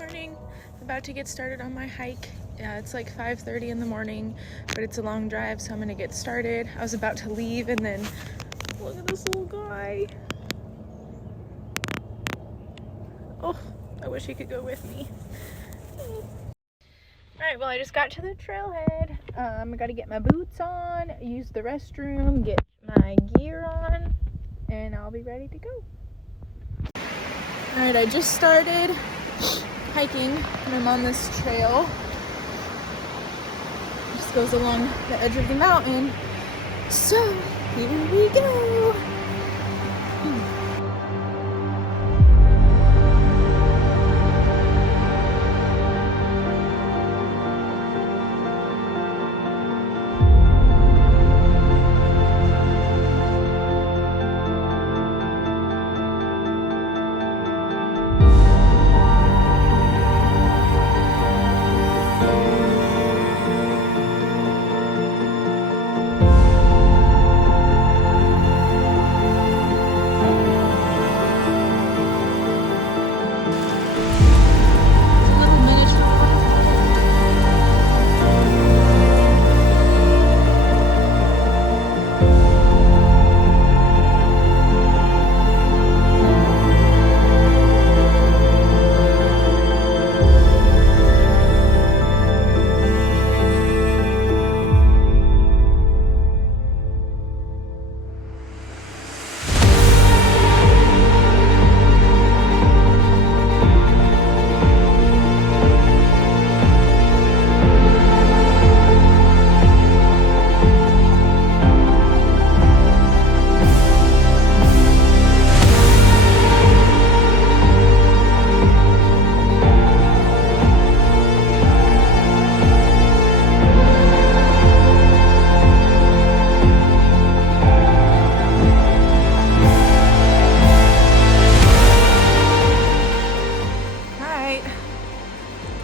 Morning. About to get started on my hike. It's like 5:30 in the morning, but it's a long drive, so I'm gonna get started. I was about to leave and then look at this little guy. Oh, I wish he could go with me. Alright, well I just got to the trailhead. I gotta get my boots on, use the restroom, get my gear on, and I'll be ready to go. Alright, I just started hiking and I'm on this trail. It just goes along the edge of the mountain. So, here we go.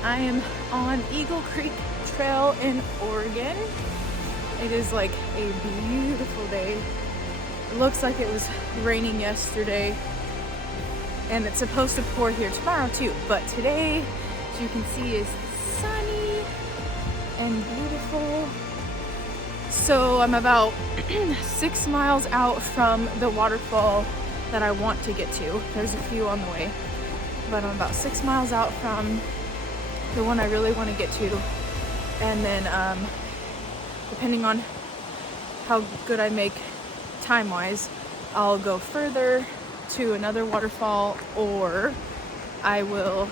I am on Eagle Creek Trail in Oregon. It is like a beautiful day. It looks like it was raining yesterday and it's supposed to pour here tomorrow too, but today, as you can see, is sunny and beautiful. So I'm about 6 miles out from the waterfall that I want to get to. There's a few on the way, but I'm about 6 miles out from the one I really want to get to, and then depending on how good I make time-wise, I'll go further to another waterfall, or I will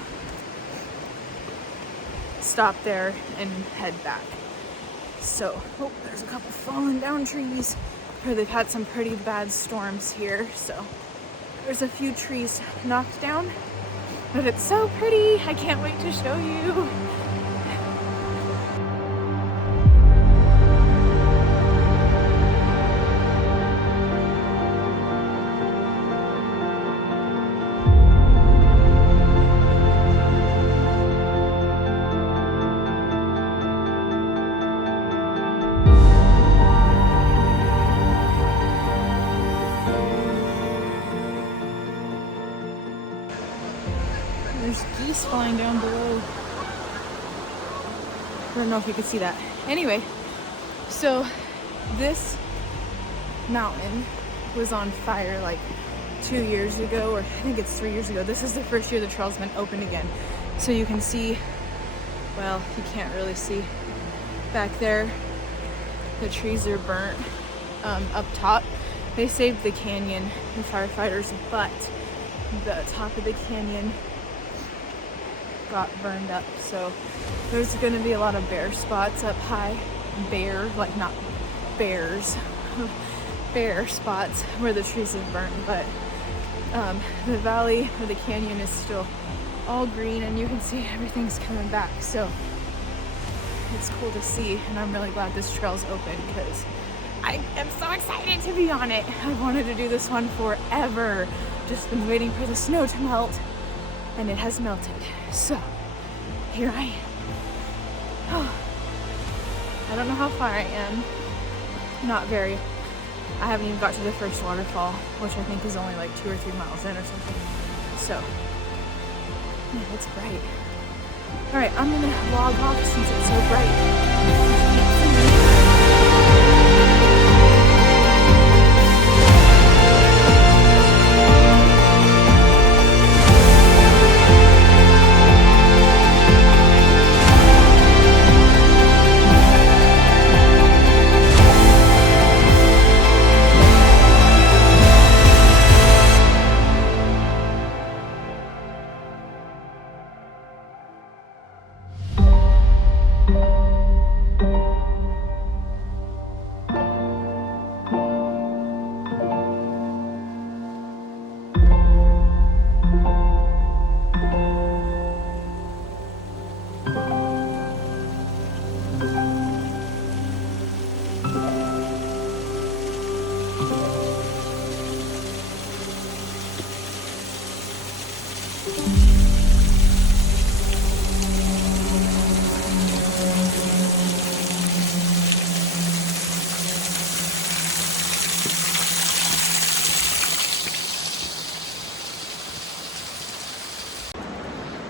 stop there and head back. So, oh, there's a couple fallen down trees. Or they've had some pretty bad storms here, so there's a few trees knocked down. But it's so pretty, I can't wait to show you. There's geese flying down below. I don't know if you can see that. Anyway, so this mountain was on fire like 2 years ago, or I think it's 3 years ago. This is the first year the trail's been open again. So you can see, well, you can't really see back there. The trees are burnt up top. They saved the canyon, the firefighters, but the top of the canyon got burned up, so there's going to be a lot of bare spots up high. Bare, like not bears, bare spots where the trees have burned, but the valley or the canyon is still all green and you can see everything's coming back, so it's cool to see, and I'm really glad this trail's open because I am so excited to be on it. I wanted to do this one forever, just been waiting for the snow to melt, and it has melted. So, here I am. Oh, I don't know how far I am. Not very. I haven't even got to the first waterfall, which I think is only like 2 or 3 miles in or something. So, man, it's bright. All right, I'm gonna log off since it's so bright. You can't see me.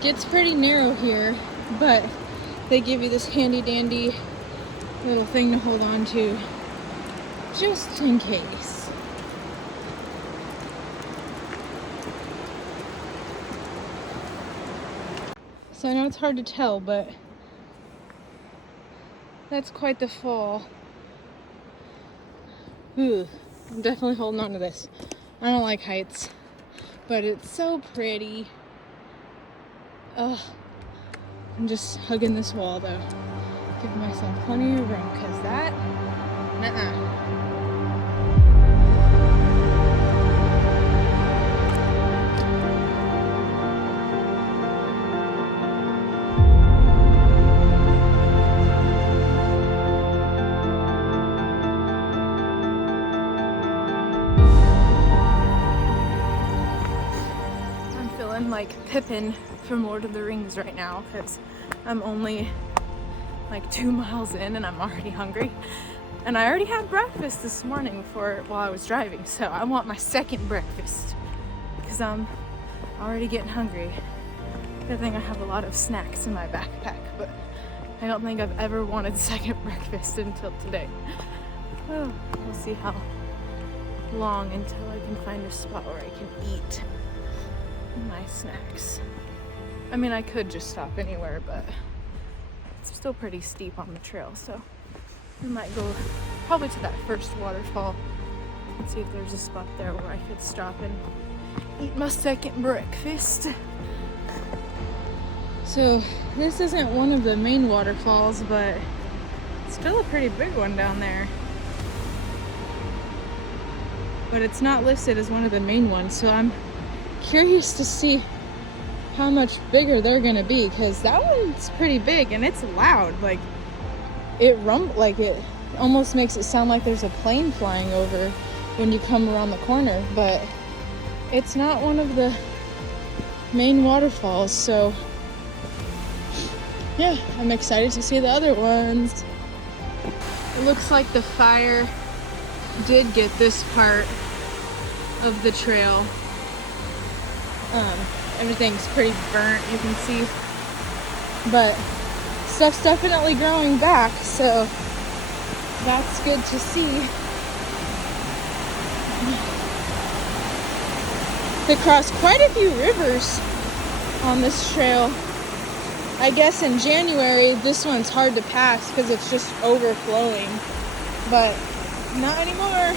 Gets pretty narrow here, but they give you this handy dandy little thing to hold on to just in case. So I know it's hard to tell, but that's quite the fall. Ooh, I'm definitely holding on to this. I don't like heights, but it's so pretty. Ugh. I'm just hugging this wall though. Give myself plenty of room, because that, I'm feeling like Pippin from Lord of the Rings right now, because I'm only like 2 miles in and I'm already hungry. And I already had breakfast this morning while I was driving, so I want my second breakfast because I'm already getting hungry. Good thing I have a lot of snacks in my backpack, but I don't think I've ever wanted second breakfast until today. Oh, we'll see how long until I can find a spot where I can eat my snacks. I mean, I could just stop anywhere, but it's still pretty steep on the trail, so I might go probably to that first waterfall and see if there's a spot there where I could stop and eat my second breakfast. So this isn't one of the main waterfalls, but it's still a pretty big one down there. But it's not listed as one of the main ones, so I'm curious to see how much bigger they're gonna be, because that one's pretty big and it's loud. Like it almost makes it sound like there's a plane flying over when you come around the corner, but it's not one of the main waterfalls. So yeah, I'm excited to see the other ones. It looks like the fire did get this part of the trail. Everything's pretty burnt, you can see, but stuff's definitely growing back, so that's good to see. They cross quite a few rivers on this trail. I guess in January this one's hard to pass because it's just overflowing, but not anymore.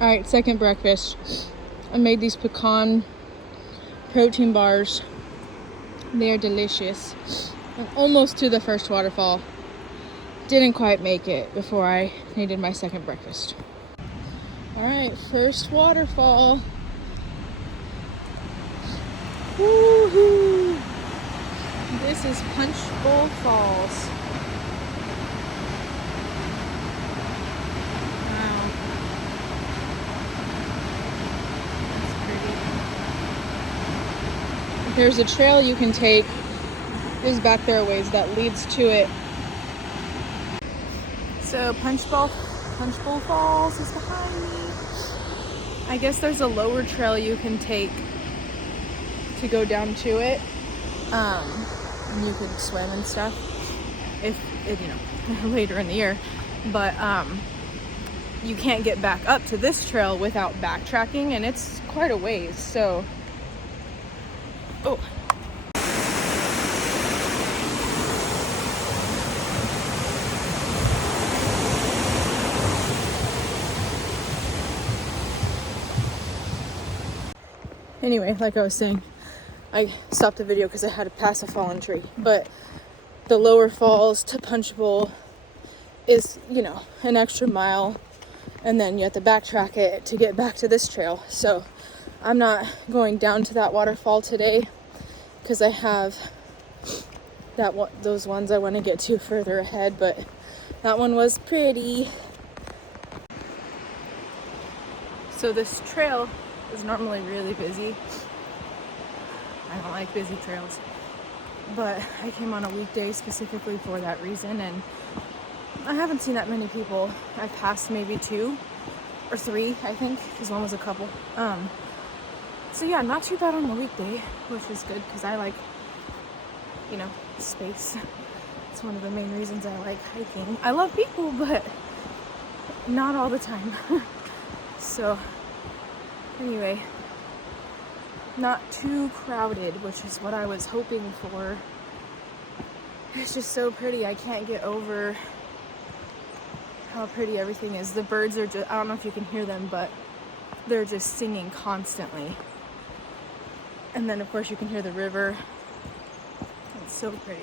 Alright, second breakfast. I made these pecan protein bars. They are delicious. I'm almost to the first waterfall. Didn't quite make it before I needed my second breakfast. Alright, first waterfall. Woohoo! This is Punch Bowl Falls. There's a trail you can take, is back there a ways, that leads to it. So Punch Bowl Punch Bowl Falls is behind me. I guess there's a lower trail you can take to go down to it. And you can swim and stuff if later in the year. But you can't get back up to this trail without backtracking, and it's quite a ways. So, oh. Anyway, like I was saying, I stopped the video because I had to pass a fallen tree. But the lower falls to Punch Bowl is, an extra mile. And then you have to backtrack it to get back to this trail. So I'm not going down to that waterfall today because I have those ones I want to get to further ahead. But that one was pretty. So this trail is normally really busy. I don't like busy trails, but I came on a weekday specifically for that reason, and I haven't seen that many people. I've passed maybe 2 or 3, I think, because one was a couple. So yeah, not too bad on the weekday, which is good because I like, space. It's one of the main reasons I like hiking. I love people, but not all the time. So anyway, not too crowded, which is what I was hoping for. It's just so pretty. I can't get over how pretty everything is. The birds are just, I don't know if you can hear them, but they're just singing constantly. And then of course you can hear the river. It's so pretty.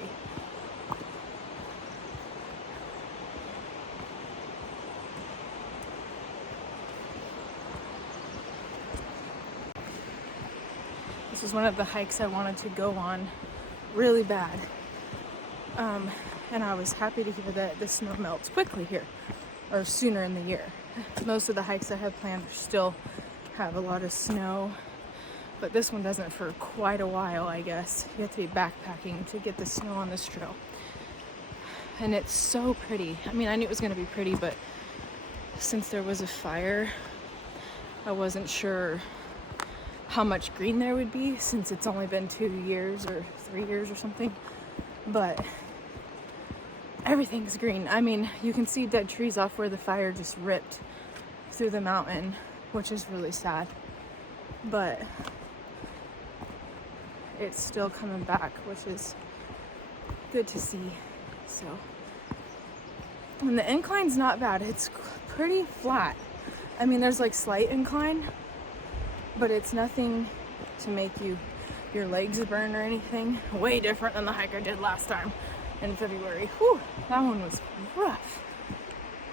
This was one of the hikes I wanted to go on really bad. And I was happy to hear that the snow melts quickly here, or sooner in the year. Most of the hikes I have planned still have a lot of snow, but this one doesn't for quite a while, I guess. You have to be backpacking to get the snow on this trail. And it's so pretty. I mean, I knew it was going to be pretty, but since there was a fire, I wasn't sure how much green there would be since it's only been 2 years or 3 years or something. But everything's green. I mean, you can see dead trees off where the fire just ripped through the mountain, which is really sad. But it's still coming back, which is good to see. So, and the incline's not bad. It's pretty flat. I mean, there's like slight incline, but it's nothing to make your legs burn or anything. Way different than the hike I did last time in February. Whew, that one was rough.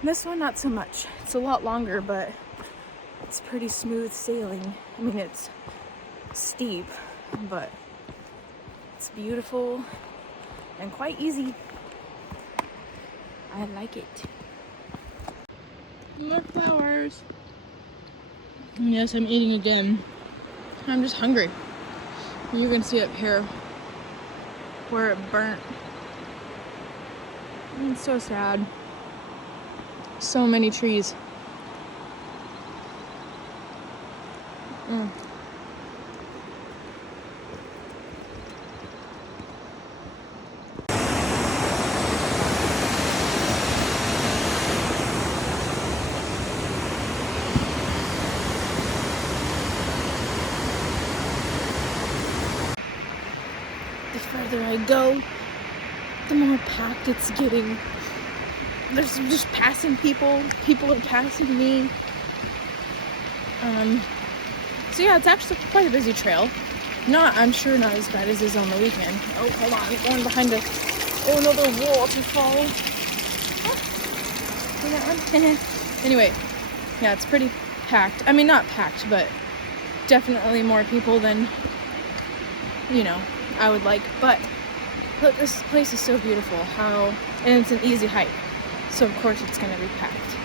This one, not so much. It's a lot longer, but it's pretty smooth sailing. I mean, it's steep, but it's beautiful and quite easy. I like it. More flowers. Yes, I'm eating again. I'm just hungry. You can see up here where it burnt. It's so sad. So many trees. The further I go, the more packed it's getting. There's just passing people. People are passing me. So yeah, it's actually quite a busy trail. I'm sure not as bad as is on the weekend. Oh, hold on, I'm going behind another waterfall. Anyway, yeah, it's pretty packed. I mean, not packed, but definitely more people than, I would like. But look, this place is so beautiful. And it's an easy hike. So of course it's gonna be packed.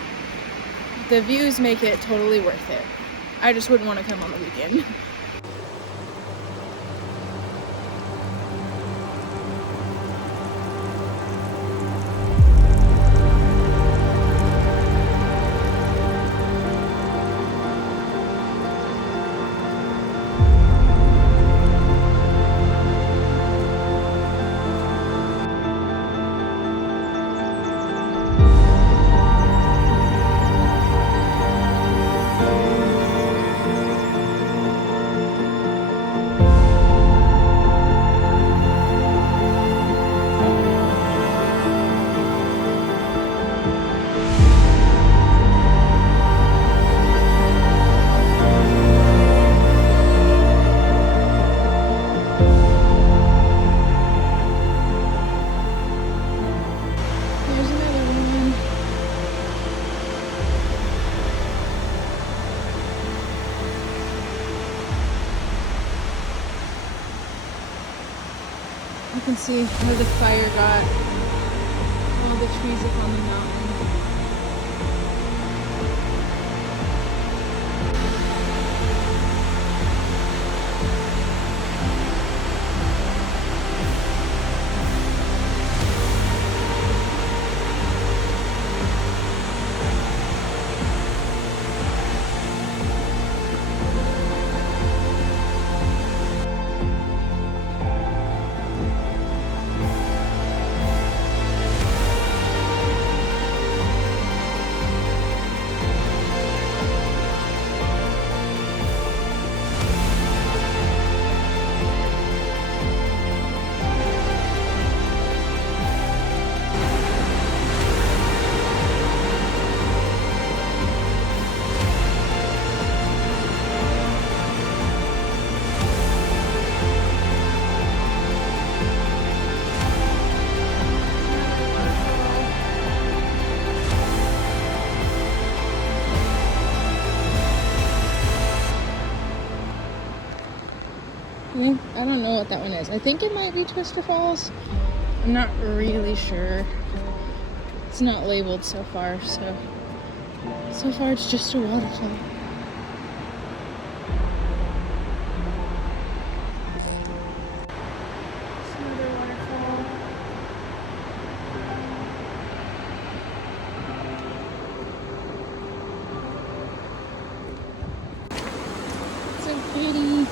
The views make it totally worth it. I just wouldn't want to come on the weekend. can see where the fire got all the trees up on the mountain. I don't know what that one is. I think it might be Twister Falls. I'm not really sure. It's not labeled so far, so far it's just a waterfall. It's another waterfall. So pretty.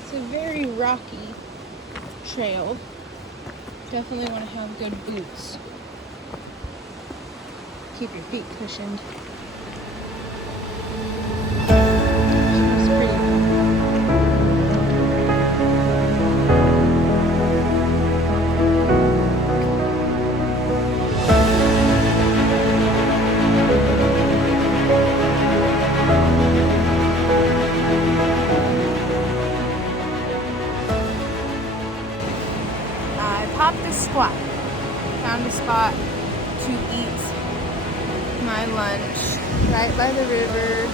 It's a very rocky trail. Definitely want to have good boots. Keep your feet cushioned. It's pretty. Popped a squat. Found a spot to eat my lunch right by the river.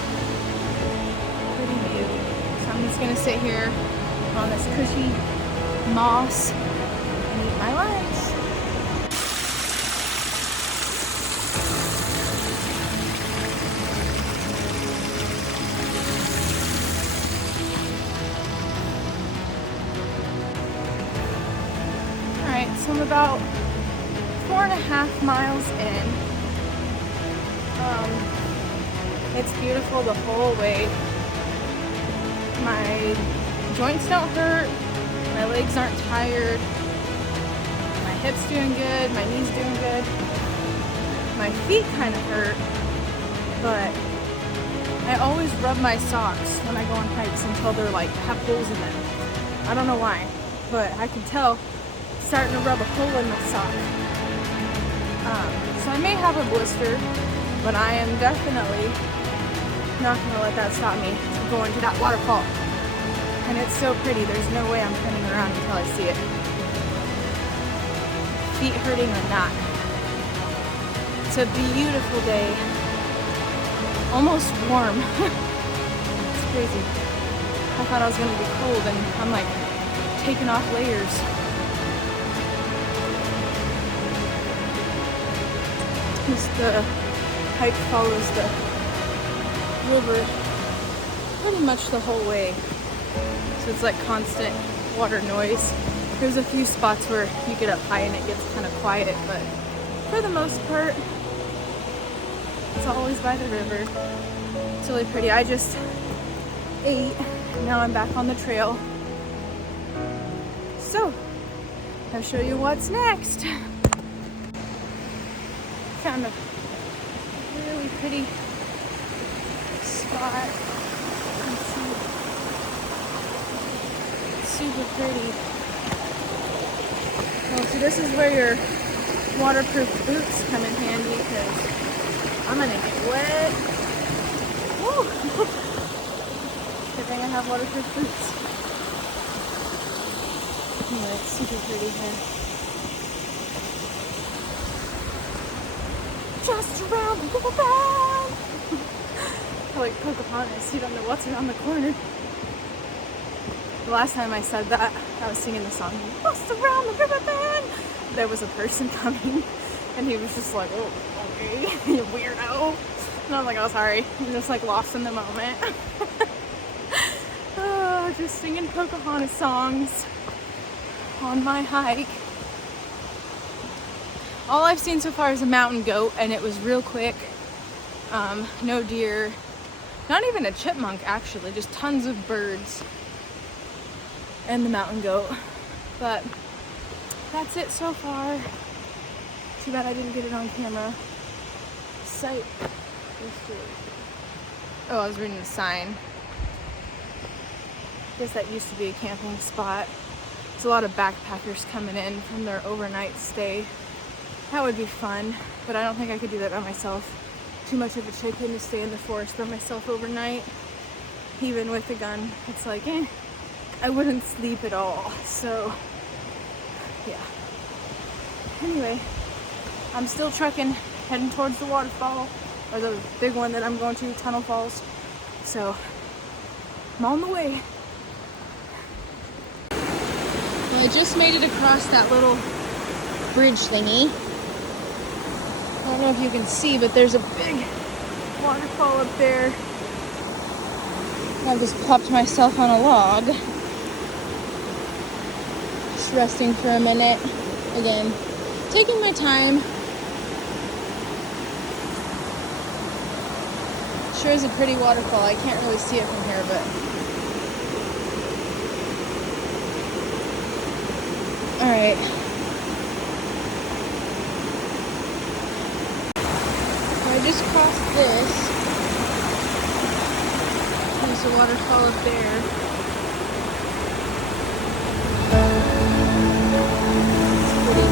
Pretty view. So I'm just gonna sit here on this cushy moss and eat my lunch. So I'm about 4.5 miles in. It's beautiful the whole way. My joints don't hurt, my legs aren't tired, my hips doing good, my knees doing good. My feet kind of hurt, but I always rub my socks when I go on hikes until they're like have holes in them. I don't know why, but I can tell starting to rub a hole in my sock. So I may have a blister, but I am definitely not going to let that stop me from going to that waterfall. And it's so pretty, there's no way I'm turning around until I see it. Feet hurting or not. It's a beautiful day. Almost warm. It's crazy. I thought I was going to be cold and I'm like taking off layers. The hike follows the river pretty much the whole way. So it's like constant water noise. There's a few spots where you get up high and it gets kind of quiet, but for the most part, it's always by the river. It's really pretty. I just ate. Now I'm back on the trail. So, I'll show you what's next. Found a really pretty spot. Let's see. It's super pretty. Well, so this is where your waterproof boots come in handy because I'm gonna get wet. Woo! Good thing I have waterproof boots. Anyway, it's super pretty here. Just around the bend. Like Pocahontas, you don't know what's around the corner. The last time I said that, I was singing the song, "Just around the river bend." There was a person coming, and he was just like, "Oh, okay, you weirdo." And I was like, "Oh, sorry." I'm just like lost in the moment. Oh, just singing Pocahontas songs on my hike. All I've seen so far is a mountain goat, and it was real quick. No deer, not even a chipmunk actually, just tons of birds and the mountain goat. But that's it so far. Too bad I didn't get it on camera. Site. Oh, I was reading the sign. I guess that used to be a camping spot. There's a lot of backpackers coming in from their overnight stay. That would be fun, but I don't think I could do that by myself. Too much of a chicken to stay in the forest by myself overnight. Even with a gun, it's like, I wouldn't sleep at all. So, yeah. Anyway, I'm still trekking, heading towards the waterfall, or the big one that I'm going to, Tunnel Falls. So, I'm on the way. Well, I just made it across that little bridge thingy. I don't know if you can see, but there's a big waterfall up there. I just popped myself on a log. Just resting for a minute. Again, taking my time. Sure is a pretty waterfall. I can't really see it from here, but all right. I just crossed this. There's a waterfall up there. It's pretty.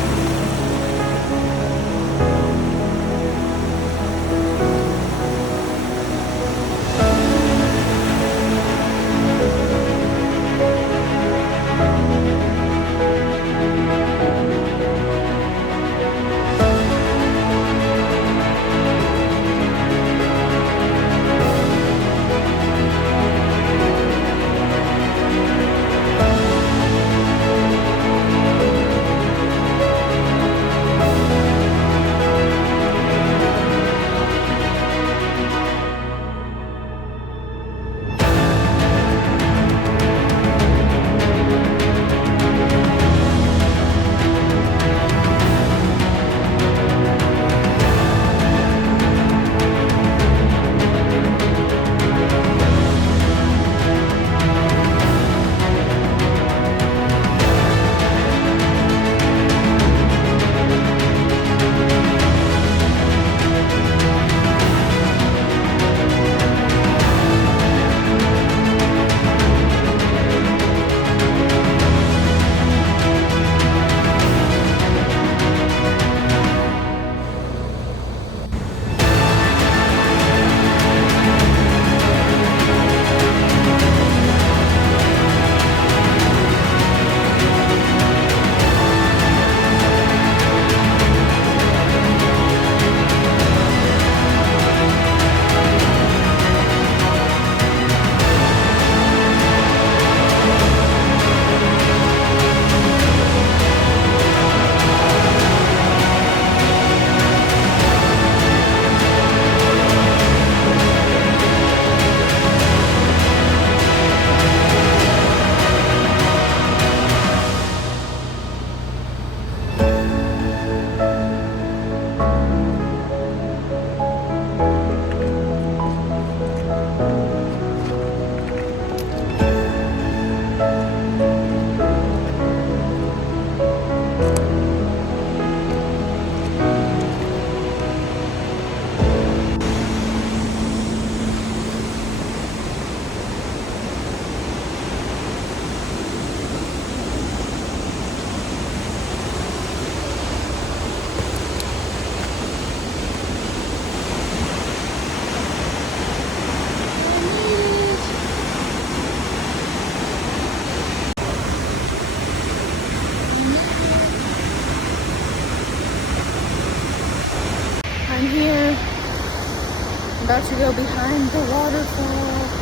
I'm here. I'm about to go behind the waterfall.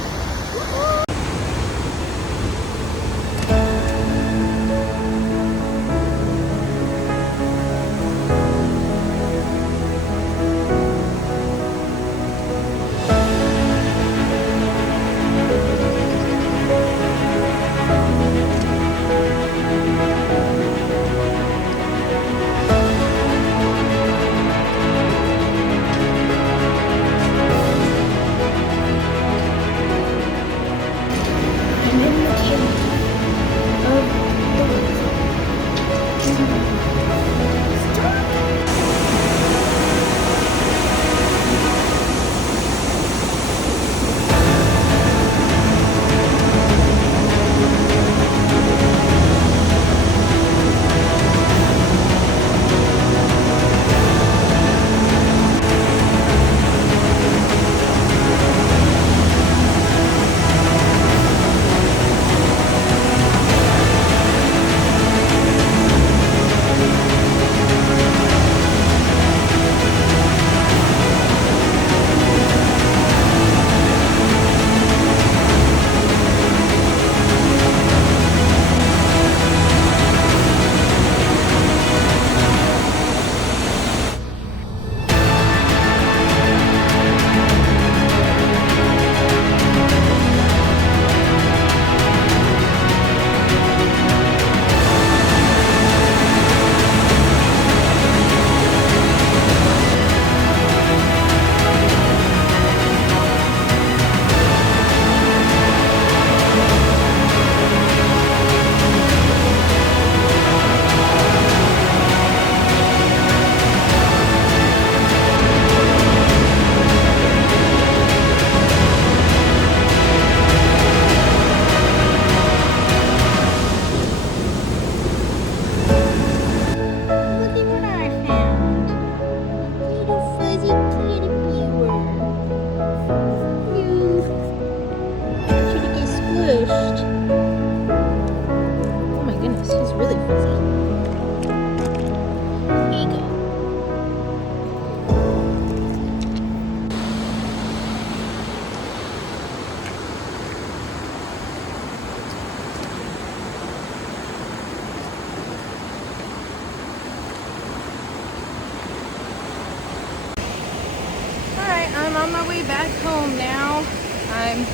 I'm on my way back home now. I'm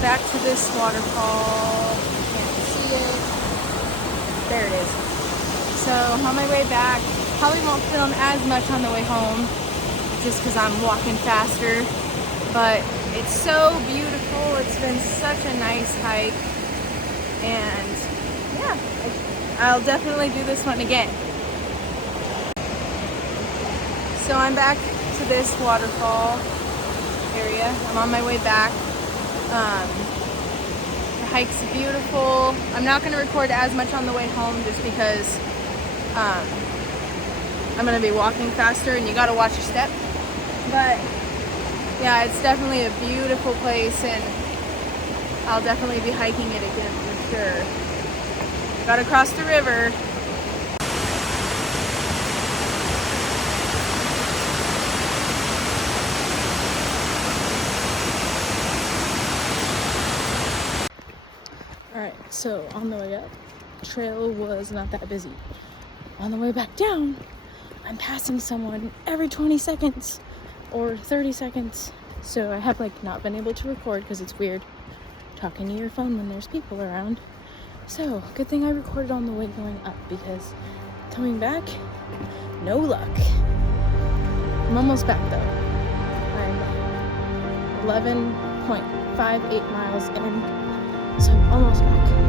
back to this waterfall. Can't see it. There it is. So on my way back, probably won't film as much on the way home just because I'm walking faster. But it's so beautiful. It's been such a nice hike. And yeah, I'll definitely do this one again. So I'm back to this waterfall area. I'm on my way back. The hike's beautiful. I'm not going to record as much on the way home just because I'm going to be walking faster and you got to watch your step. But yeah, it's definitely a beautiful place and I'll definitely be hiking it again for sure. Got to cross the river. Alright, so on the way up, trail was not that busy. On the way back down, I'm passing someone every 20 seconds or 30 seconds. So I have not been able to record because it's weird talking to your phone when there's people around. So good thing I recorded on the way going up because coming back, no luck. I'm almost back though. I'm 11.58 miles in. So I'm almost back.